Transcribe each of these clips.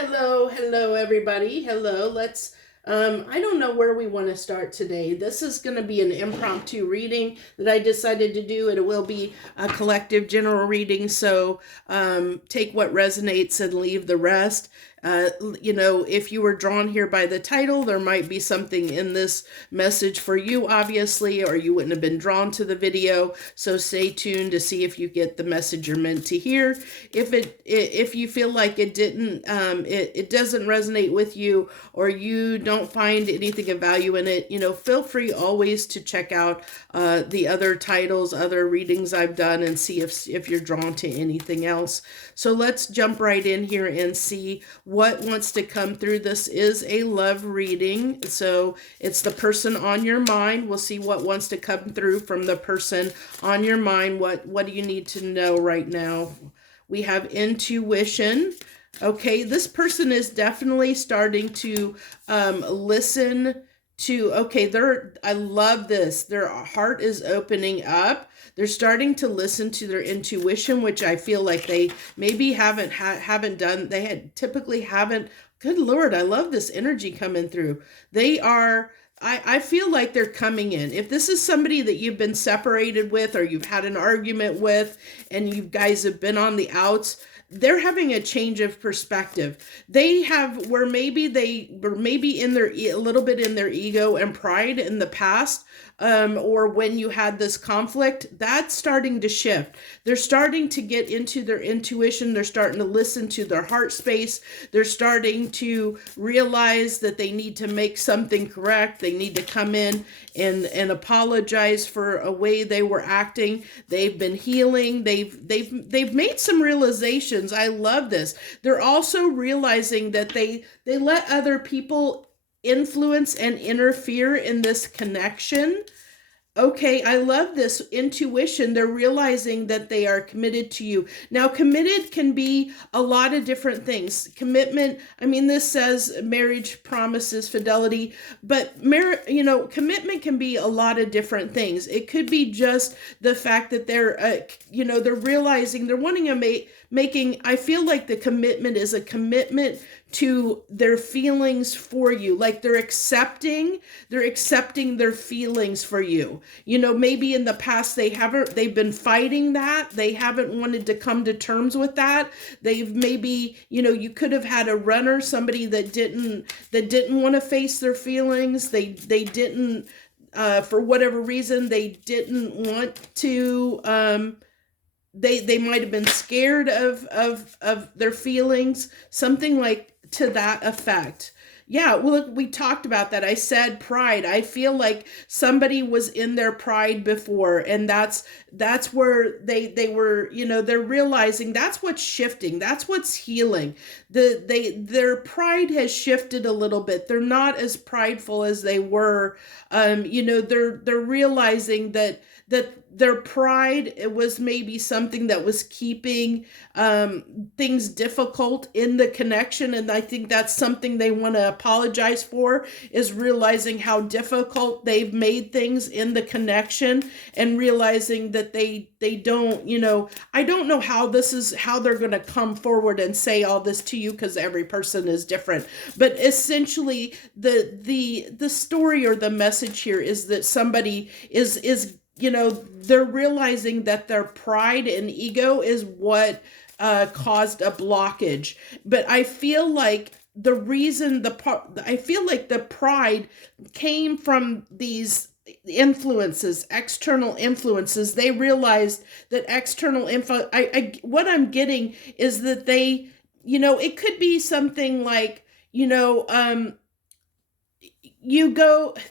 Hello, everybody. Hello. I don't know where we want to start today. This is going to be an impromptu reading that I decided to do. It will be a collective general reading, so take what resonates and leave the rest. If you were drawn here by the title, there might be something in this message for you, obviously, or you wouldn't have been drawn to the video. So stay tuned to see if you get the message you're meant to hear. If you feel like it doesn't resonate with you, or you don't find anything of value in it, feel free always to check out the other titles, other readings I've done, and see if you're drawn to anything else. So let's jump right in here and see what wants to come through. This is a love reading, so it's the person on your mind. We'll see what wants to come through from the person on your mind. What do you need to know right now? We have intuition. Okay, this person is definitely starting to listen to, I love this. Their heart is opening up. They're starting to listen to their intuition, which I feel like they maybe haven't done. They typically haven't. Good Lord, I love this energy coming through. I feel like they're coming in. If this is somebody that you've been separated with, or you've had an argument with, and you guys have been on the outs, they're having a change of perspective. They have, where maybe they were in their, a little bit in their ego and pride in the past, or when you had this conflict, that's starting to shift. They're starting to get into their intuition. They're starting to listen to their heart space. They're starting to realize that they need to make something correct. They need to come in and apologize for a way they were acting. They've been healing. They've made some realizations. I love this. They're also realizing that they let other people influence and interfere in this connection. Okay, I love this intuition. They're realizing that they are committed to you. Now, committed can be a lot of different things. Commitment, this says marriage, promises, fidelity, but commitment can be a lot of different things. It could be just the fact that they're realizing, they're wanting to making, I feel like the commitment is a commitment to their feelings for you. Like they're accepting their feelings for you. Maybe in the past they've been fighting that. They haven't wanted to come to terms with that. They've maybe, you could have had a runner, somebody that didn't want to face their feelings. They didn't, for whatever reason, they didn't want to, they might have been scared of their feelings, something like to that effect. Yeah, well, we talked about that. I said pride. I feel like somebody was in their pride before, and that's where they were, they're realizing that's what's shifting. That's what's healing. Their pride has shifted a little bit. They're not as prideful as they were. They're realizing that their pride, it was maybe something that was keeping things difficult in the connection. And I think that's something they want to apologize for, is realizing how difficult they've made things in the connection, and realizing that they don't, I don't know how they're going to come forward and say all this to you, because every person is different. But essentially the story or the message here is that somebody is they're realizing that their pride and ego is what caused a blockage. But I feel like the pride came from these influences, external influences. They realized that external info, what I'm getting is that they, it could be something like,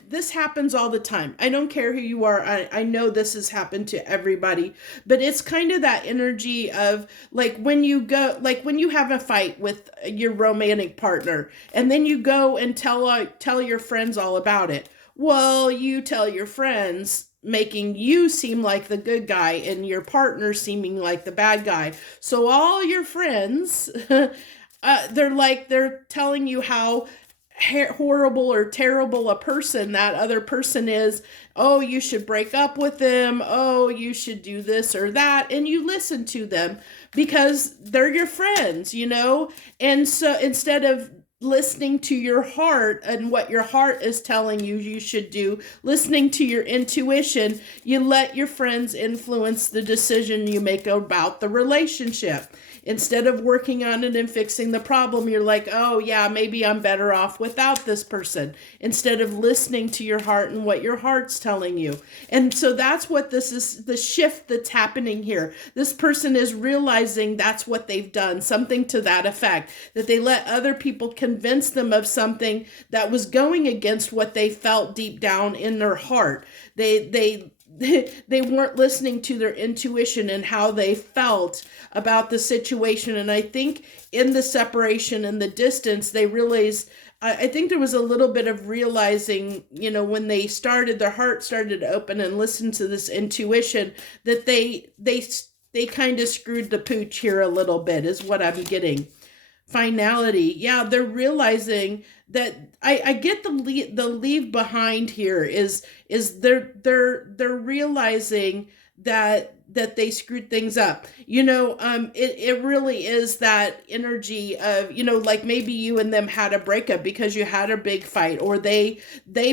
this happens all the time. I don't care who you are. I know this has happened to everybody, but it's kind of that energy of like when you have a fight with your romantic partner, and then you go and tell your friends all about it. Well, you tell your friends, making you seem like the good guy and your partner seeming like the bad guy. So all your friends, they're telling you horrible or terrible a person that other person is. Oh, you should break up with them. Oh, you should do this or that. And you listen to them because they're your friends, And so instead of listening to your heart and what your heart is telling you should do, listening to your intuition, you let your friends influence the decision you make about the relationship. Instead of working on it and fixing the problem, you're like, oh yeah, maybe I'm better off without this person, instead of listening to your heart and what your heart's telling you. And so that's what this is, the shift that's happening here. This person is realizing that's what they've done, something to that effect, that they let other people convince them of something that was going against what they felt deep down in their heart. They weren't listening to their intuition and how they felt about the situation. And I think in the separation and the distance, they realized, I think there was a little bit of realizing, when they started, their heart started to open and listen to this intuition, that they kind of screwed the pooch here a little bit, is what I'm getting. Finality. Yeah, they're realizing that I get the leave behind here is they're realizing that they screwed things up. It really is that energy of, like maybe you and them had a breakup because you had a big fight, or they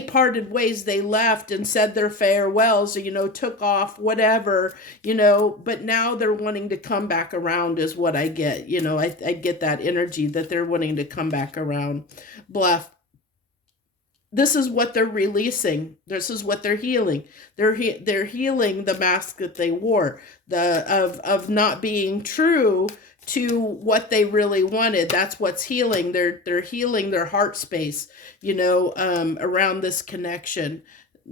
parted ways, they left and said their farewells, or, took off, whatever, but now they're wanting to come back around is what I get. I get that energy that they're wanting to come back around. Bluff. This is what they're releasing. This is what they're healing. They're healing the mask that they wore, of not being true to what they really wanted. That's what's healing. They're healing their heart space, around this connection.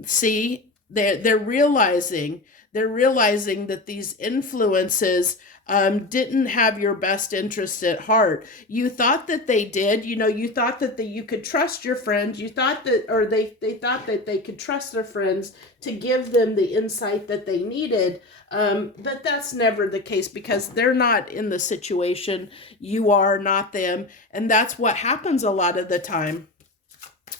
See, they're realizing that these influences didn't have your best interest at heart. You thought that they did. You thought that you could trust your friends. You thought that, or they thought that they could trust their friends to give them the insight that they needed. But that's never the case, because they're not in the situation. You are, not them. And that's what happens a lot of the time.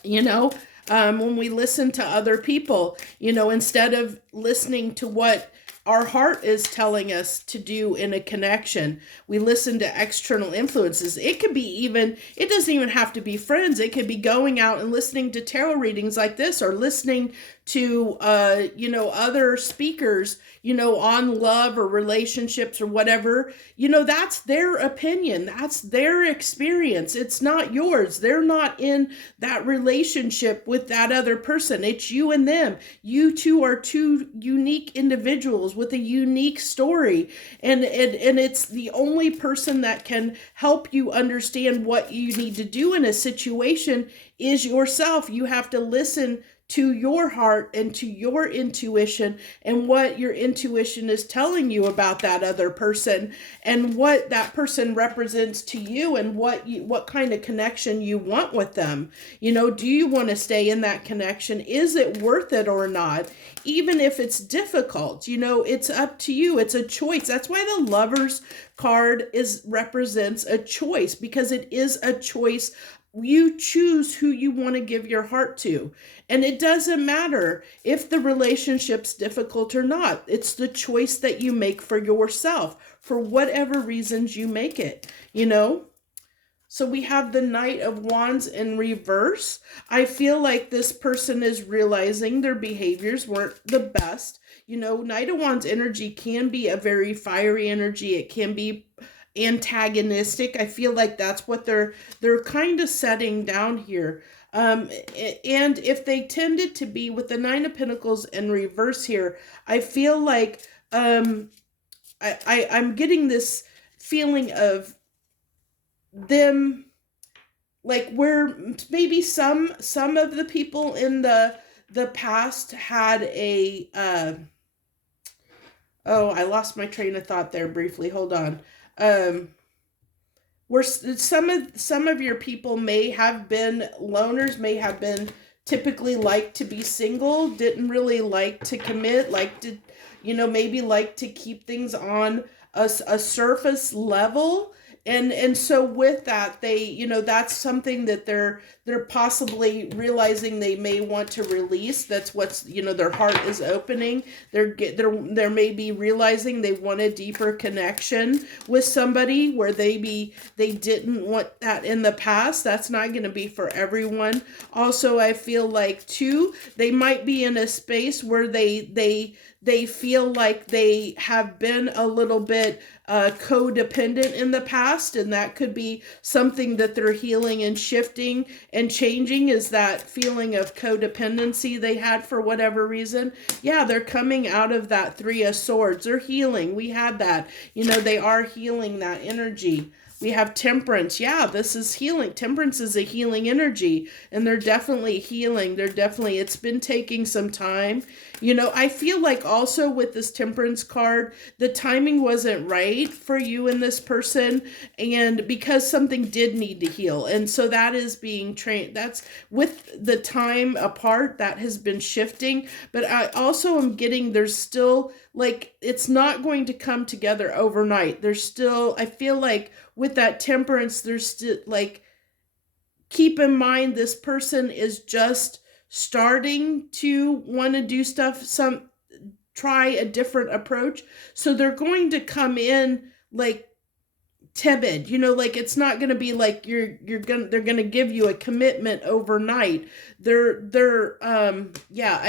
When we listen to other people, instead of listening to what our heart is telling us to do in a connection, we listen to external influences. It doesn't even have to be friends. It could be going out and listening to tarot readings like this, or listening to, other speakers, on love or relationships or whatever. That's their opinion. That's their experience. It's not yours. They're not in that relationship with that other person. It's you and them. You two are two unique individuals with a unique story. And it's the only person that can help you understand what you need to do in a situation is yourself. You have to listen to your heart and to your intuition, and what your intuition is telling you about that other person, and what that person represents to you, and what kind of connection you want with them. Do you want to stay in that connection? Is it worth it or not? Even if it's difficult, it's up to you. It's a choice. That's why the Lovers card represents a choice, because it is a choice. You choose who you want to give your heart to. And it doesn't matter if the relationship's difficult or not. It's the choice that you make for yourself, for whatever reasons you make it, So we have the Knight of Wands in reverse. I feel like this person is realizing their behaviors weren't the best. Knight of Wands energy can be a very fiery energy. It can be antagonistic. I feel like that's what they're kind of setting down here. And if they tended to be with the Nine of Pentacles in reverse here, I feel like I'm getting this feeling of them, like where maybe some of the people in the past had a I lost my train of thought there briefly. Hold on. Where some of your people may have been loners, may have been typically like to be single, didn't really like to commit, like to, maybe like to keep things on a surface level. And so with that, they, that's something that they're possibly realizing they may want to release. That's what's, their heart is opening. They're maybe realizing they want a deeper connection with somebody where they didn't want that in the past. That's not going to be for everyone. Also, I feel like too, they might be in a space where they feel like they have been a little bit codependent in the past, and that could be something that they're healing and shifting and changing, is that feeling of codependency they had for whatever reason. Yeah, they're coming out of that Three of Swords. They're healing. We had that. They are healing that energy. We have Temperance. Yeah, this is healing. Temperance is a healing energy, and they're definitely healing. It's been taking some time. I feel like also with this Temperance card, the timing wasn't right for you and this person, and because something did need to heal. And so that is being trained. That's with the time apart that has been shifting. But I also am getting, there's still like, it's not going to come together overnight. There's still, I feel like with that Temperance, there's still like, keep in mind, this person is just starting to want to do stuff, try a different approach. So they're going to come in like timid, like it's not going to be like they're going to give you a commitment overnight. I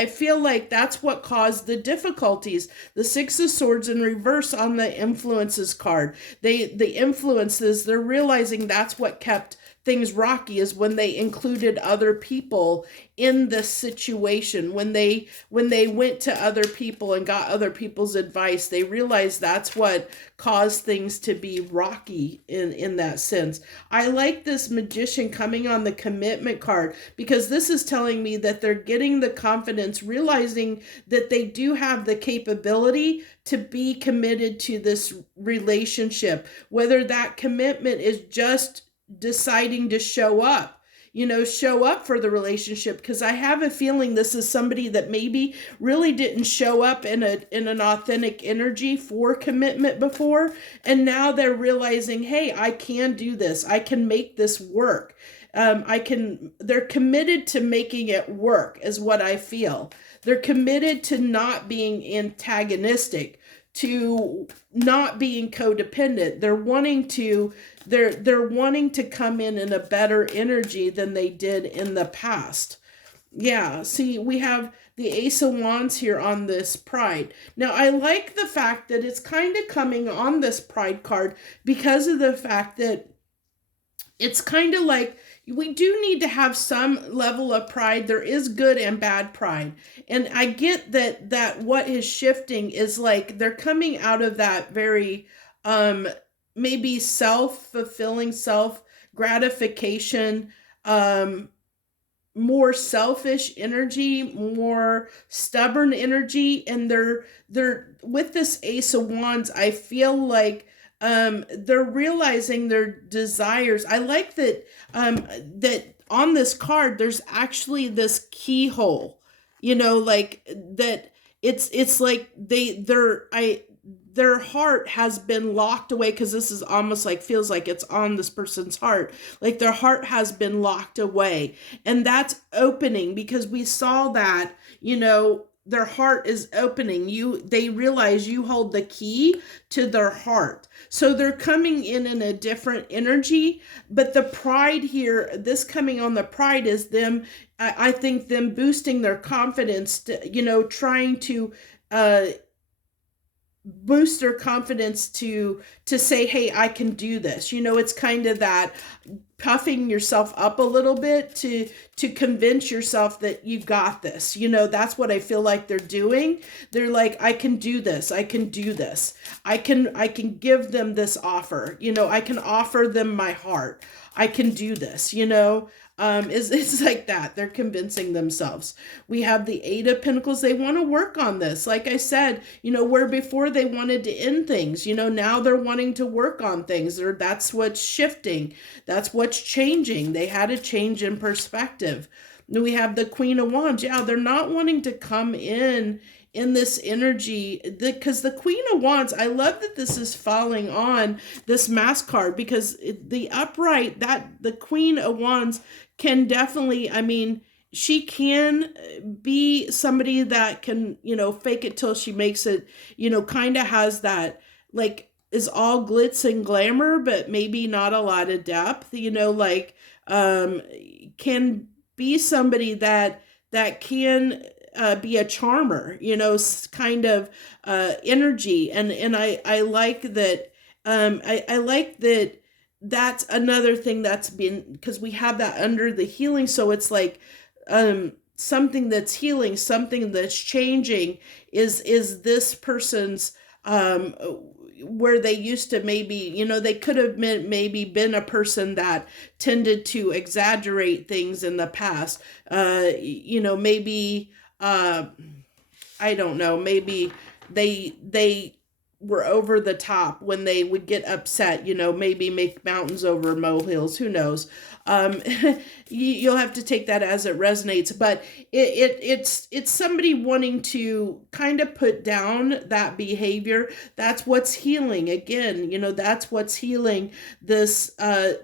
feel like that's what caused the difficulties. The Six of Swords in reverse on the influences card. The influences, they're realizing that's what kept things rocky, is when they included other people in the situation. When they went to other people and got other people's advice, they realized that's what caused things to be rocky in that sense. I like this Magician coming on the commitment card, because this is telling me that they're getting the confidence, realizing that they do have the capability to be committed to this relationship, whether that commitment is just deciding to show up for the relationship. Because I have a feeling this is somebody that maybe really didn't show up in an authentic energy for commitment before, and now they're realizing, hey, I can do this, I can make this work. They're committed to making it work, is what I feel. They're committed to not being antagonistic, to not being codependent. They're wanting to come in a better energy than they did in the past. Yeah, see, we have the Ace of Wands here on this Pride. Now, I like the fact that it's kind of coming on this Pride card, because of the fact that it's kind of like, we do need to have some level of pride. There is good and bad pride. And I get that what is shifting is like, they're coming out of that very, maybe self-fulfilling, self-gratification, more selfish energy, more stubborn energy. And they're with this Ace of Wands, I feel like they're realizing their desires. I like that that on this card there's actually this keyhole, like that. It's like their heart has been locked away, because this is almost like, feels like it's on this person's heart, like their heart has been locked away, and that's opening, because we saw that, their heart is opening. They realize you hold the key to their heart. So they're coming in a different energy. But the pride here, this coming on the pride, is them, I think them boosting their confidence, trying to boost their confidence to say, hey, I can do this. It's kind of that puffing yourself up a little bit to convince yourself that you got this. That's what I feel like they're doing. They're like, I can do this. I can do this. I can give them this offer. I can offer them my heart. I can do this, it's like that. They're convincing themselves. We have the Eight of Pentacles. They want to work on this. Like I said, where before they wanted to end things, now they're wanting to work on things. That's what's shifting. That's what's changing. They had a change in perspective. We have the Queen of Wands. Yeah, they're not wanting to come in in this energy, because the Queen of Wands, I love that this is falling on this mask card, because the upright, that the Queen of Wands can definitely, I mean, she can be somebody that can, fake it till she makes it, kind of has that, like, is all glitz and glamour, but maybe not a lot of depth, like, can be somebody that can be a charmer, kind of energy. And I like that. I like that. That's another thing that's been, because we have that under the healing. So it's like something that's healing, something that's changing is this person's where they used to maybe, they could have maybe been a person that tended to exaggerate things in the past. Maybe I don't know, maybe they were over the top when they would get upset, maybe make mountains over molehills, who knows. um you'll have to take that as it resonates, but it's somebody wanting to kind of put down that behavior. That's what's healing. Again, that's what's healing, this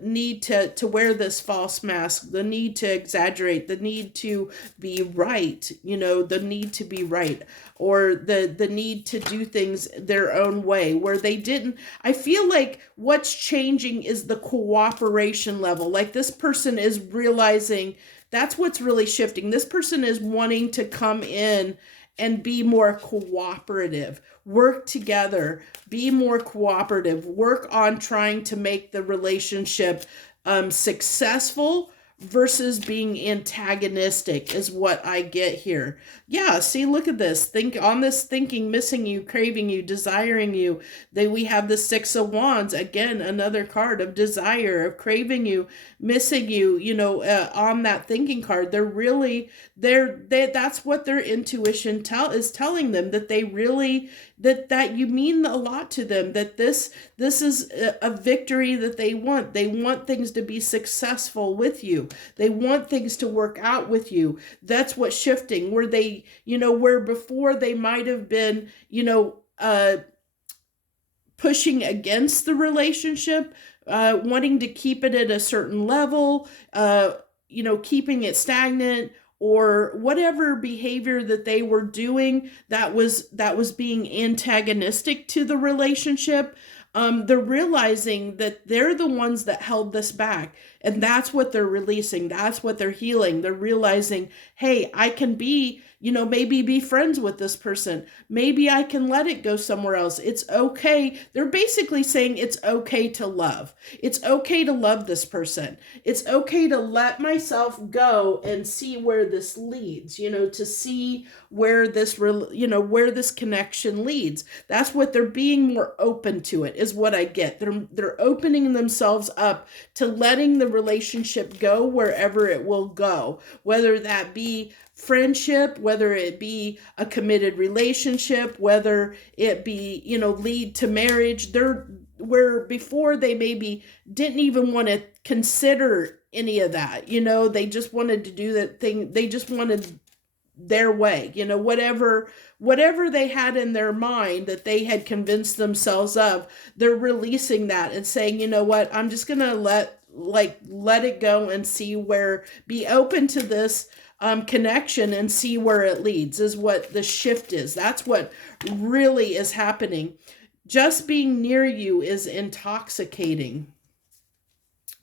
need to wear this false mask, the need to exaggerate, the need to be right, the need to be right, or the need to do things their own way, where they didn't. I feel like what's changing is the cooperation level. Like, this person is realizing that's what's really shifting. This person is wanting to come in and be more cooperative, work together, be more cooperative, work on trying to make the relationship successful versus being antagonistic, is what I get here. Yeah, see, look at this. Think on this: thinking, missing you, craving you, desiring you. Then we have the Six of Wands, again, another card of desire, of craving you, missing you, on that thinking card. They're really, that's what their intuition is telling them, that they really, that you mean a lot to them, that this is a victory that they want. They want things to be successful with you. They want things to work out with you. That's what's shifting, where they, where before they might have been, pushing against the relationship, wanting to keep it at a certain level, keeping it stagnant, or whatever behavior that they were doing that was being antagonistic to the relationship. They're realizing that they're the ones that held this back, and that's what they're releasing. That's what they're healing. They're realizing, hey, I can be, maybe be friends with this person. Maybe I can let it go somewhere else. It's okay. They're basically saying it's okay to love. It's okay to love this person. It's okay to let myself go and see where this leads, to see where this, where this connection leads. That's what they're being more open to it, is what I get. They're opening themselves up to letting the relationship go wherever it will go, whether that be friendship, whether it be a committed relationship, whether it be, lead to marriage. They're, where before they maybe didn't even want to consider any of that, they just wanted to do that thing. They just wanted their way, whatever they had in their mind that they had convinced themselves of. They're releasing that and saying, you know what, I'm just gonna let it go and see where, be open to this connection and see where it leads, is what the shift is. That's what really is happening. Just being near you is intoxicating.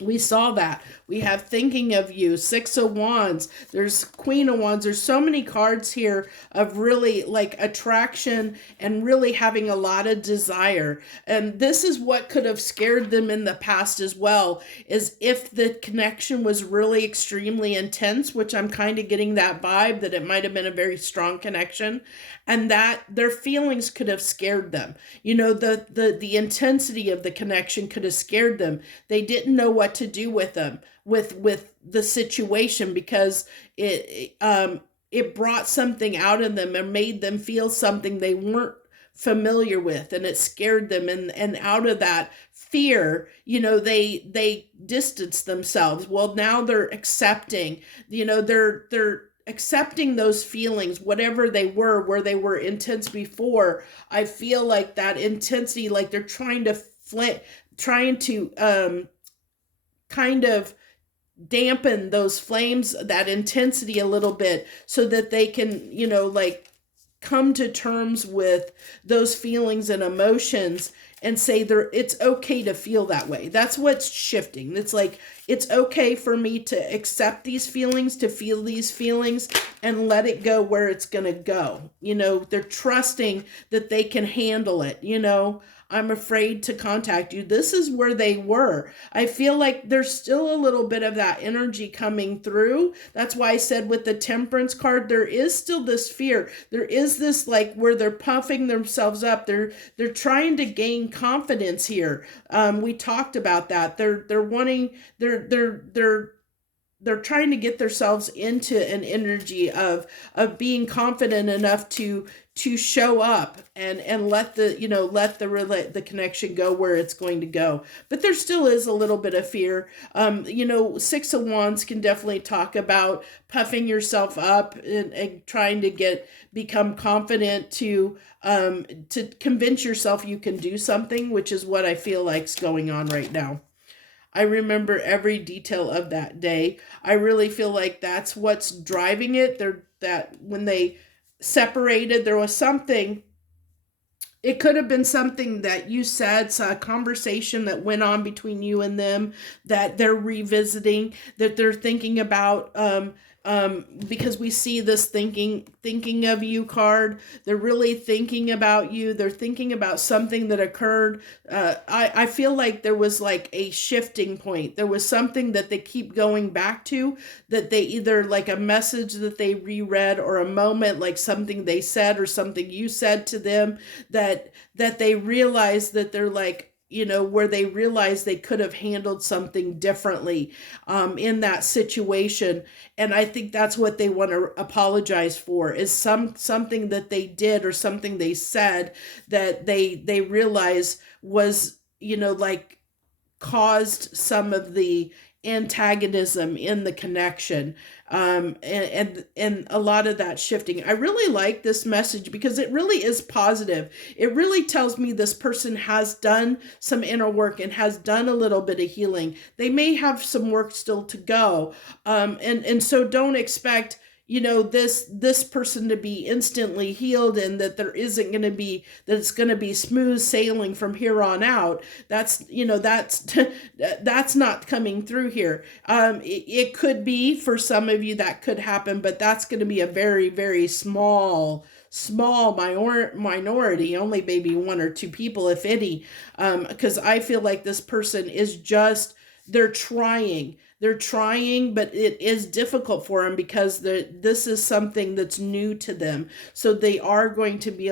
We saw that. We have thinking of you, Six of Wands, there's Queen of Wands. There's so many cards here of really like attraction and really having a lot of desire. And this is what could have scared them in the past as well, is if the connection was really extremely intense, which I'm kind of getting that vibe that it might have been a very strong connection, and that their feelings could have scared them. The intensity of the connection could have scared them. They didn't know what to do with them, with the situation, because it brought something out of them and made them feel something they weren't familiar with, and it scared them, and out of that fear, they distanced themselves. Well, now they're accepting, they're accepting those feelings, whatever they were, where they were intense before. I feel like that intensity, like they're trying to kind of dampen those flames, that intensity a little bit, so that they can, like come to terms with those feelings and emotions and say it's okay to feel that way. That's what's shifting. It's like, it's okay for me to accept these feelings, to feel these feelings, and let it go where it's going to go. They're trusting that they can handle it. I'm afraid to contact you. This is where they were. I feel like there's still a little bit of that energy coming through. That's why I said with the Temperance card, there is still this fear. There is this, like, where they're puffing themselves up. They're trying to gain confidence here. We talked about that. They're trying to get themselves into an energy of being confident enough to show up and let the connection go where it's going to go. But there still is a little bit of fear. Six of Wands can definitely talk about puffing yourself up and trying to become confident to convince yourself you can do something, which is what I feel like's going on right now. I remember every detail of that day. I really feel like that's what's driving it. That when they separated, there was something. It could have been something that you said, so a conversation that went on between you and them that they're revisiting, that they're thinking about, because we see this thinking of you card. They're really thinking about you. They're thinking about something that occurred. I feel like there was like a shifting point. There was something that they keep going back to, that they either, like a message that they reread, or a moment, like something they said or something you said to them, that they realize that they're like, where they realize they could have handled something differently in that situation. And I think that's what they want to apologize for, is something that they did or something they said that they realize was, like, caused some of the antagonism in the connection, and a lot of that shifting. I really like this message because it really is positive. It really tells me this person has done some inner work and has done a little bit of healing. They may have some work still to go, and so don't expect this person to be instantly healed, and that there isn't going to be, that it's going to be smooth sailing from here on out. That's that's not coming through here. It could be, for some of you that could happen, but that's going to be a very, very small minority, only maybe one or two people, if any, because I feel like this person is just, they're trying, but it is difficult for them because this is something that's new to them. So they are going to be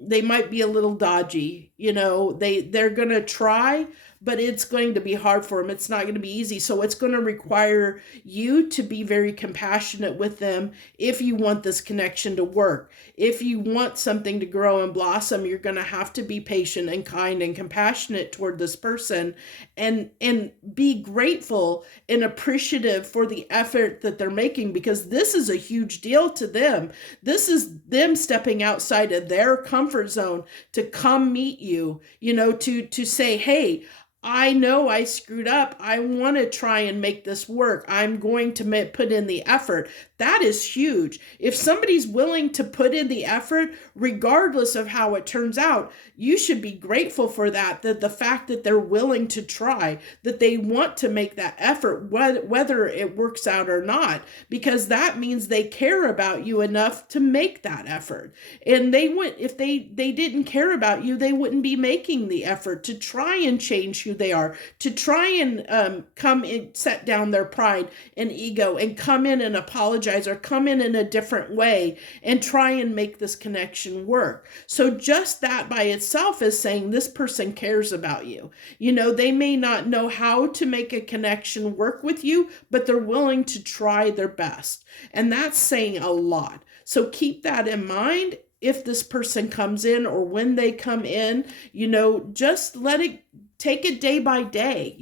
they might be a little dodgy. They're going to try, but it's going to be hard for them. It's not going to be easy. So it's going to require you to be very compassionate with them if you want this connection to work. If you want something to grow and blossom, you're going to have to be patient and kind and compassionate toward this person, and be grateful and appreciative for the effort that they're making, because this is a huge deal to them. This is them stepping outside of their comfort zone to come meet you, to say, hey, I know I screwed up. I want to try and make this work. I'm going to put in the effort. That is huge. If somebody's willing to put in the effort, regardless of how it turns out, you should be grateful for that the fact that they're willing to try, that they want to make that effort, whether it works out or not, because that means they care about you enough to make that effort. And if they didn't care about you, they wouldn't be making the effort to try and change who they are, to try and come and set down their pride and ego and come in and apologize, or come in a different way and try and make this connection work. So just that by itself is saying this person cares about you. They may not know how to make a connection work with you, but they're willing to try their best. And that's saying a lot. So keep that in mind. If this person comes in, or when they come in, just take it day by day.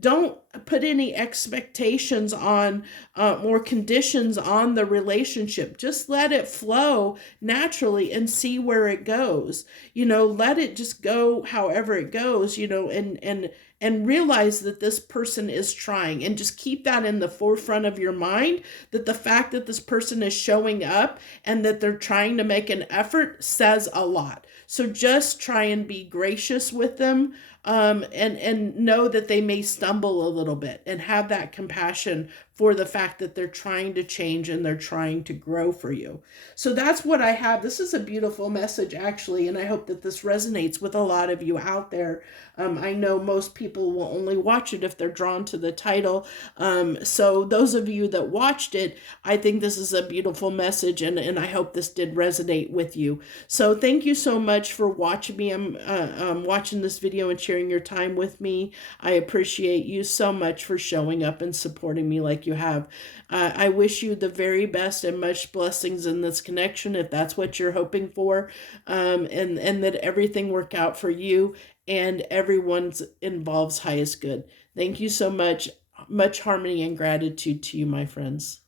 Don't put any expectations on or conditions on the relationship. Just let it flow naturally and see where it goes. Let it just go however it goes, and realize that this person is trying, and just keep that in the forefront of your mind, that the fact that this person is showing up and that they're trying to make an effort says a lot. So just try and be gracious with them, and know that they may stumble a little bit, and have that compassion for the fact that they're trying to change and they're trying to grow for you. So that's what I have. This is a beautiful message, actually, and I hope that this resonates with a lot of you out there. I know most people will only watch it if they're drawn to the title. So those of you that watched it, I think this is a beautiful message, and I hope this did resonate with you. So thank you so much for watching me. I'm watching this video and sharing your time with me. I appreciate you so much for showing up and supporting me like you have. I wish you the very best and much blessings in this connection, if that's what you're hoping for, and that everything work out for you and everyone's involved's highest good. Thank you so much. Much harmony and gratitude to you, my friends.